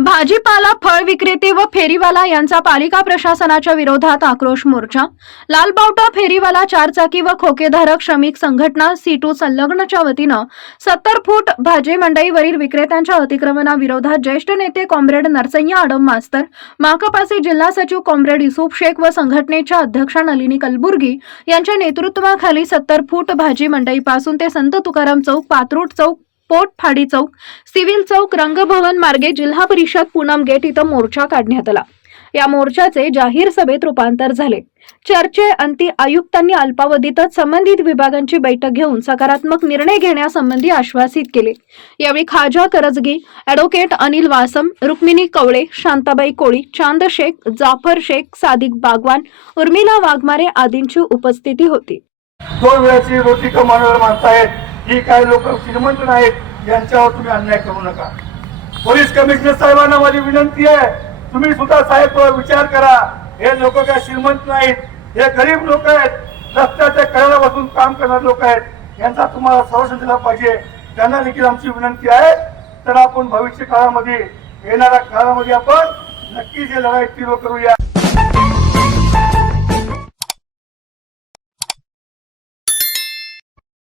भाजीपाला फळ विक्रेते व फेरीवाला यांचा पालिका प्रशासनाच्या विरोधात आक्रोश मोर्चा. लालबावटा फेरीवाला चारचाकी व खोकेधारक श्रमिक संघटना सीटू संलग्नच्या वतीनं सत्तर फूट भाजी मंडईवरील विक्रेत्यांच्या अतिक्रमणाविरोधात ज्येष्ठ नेते कॉम्रेड नरसय्या आडम मास्तर माकपाचे जिल्हा सचिव कॉम्रेड युसुफ शेख व संघटनेच्या अध्यक्षा नलिनी कलबुर्गी यांच्या नेतृत्वाखाली सत्तर फूट भाजी मंडईपासून ते संत तुकाराम चौक पात्रूट चौक पोटफाडी चौक सिव्हिल चौक रंगभवन मार्गे जिल्हा परिषद पूनम गेट इथं मोर्चा काढण्यात आला. या मोर्चाचे जाहीर सभेत रूपांतर झाले. चर्चे अंती आयुक्तांनी अल्पावधीतच संबंधित विभागांची बैठक घेऊन सकारात्मक निर्णय घेण्यासंबंधी आश्वासित केले. यावेळी खाजा करजगी ॲडव्होकेट अनिल वासम रुक्मिणी कवळे शांताबाई कोळी चांद शेख जाफर शेख सादिक बागवान उर्मिला वाघमारे आदींची उपस्थिती होती. दोन वेळाची रोटी कमावणारे माणसं आहेत ही काही लोक श्रीमंत नाहीत यांच्यावर तुम्ही अन्याय करू नका. पोलीस कमिशनर साहेबांना माझी विनंती आहे तुम्ही सुद्धा साहेब विचार करा. हे लोक काय श्रीमंत नाहीत हे गरीब लोक आहेत रस्त्याच्या कडेला बसून काम करणारे लोक आहेत यांचा तुम्हाला संरक्षण दिला पाहिजे. त्यांना देखील आमची विनंती आहे. तर आपण भविष्य काळामध्ये येणाऱ्या काळामध्ये आपण नक्कीच हे लढाई तीव्र करूया.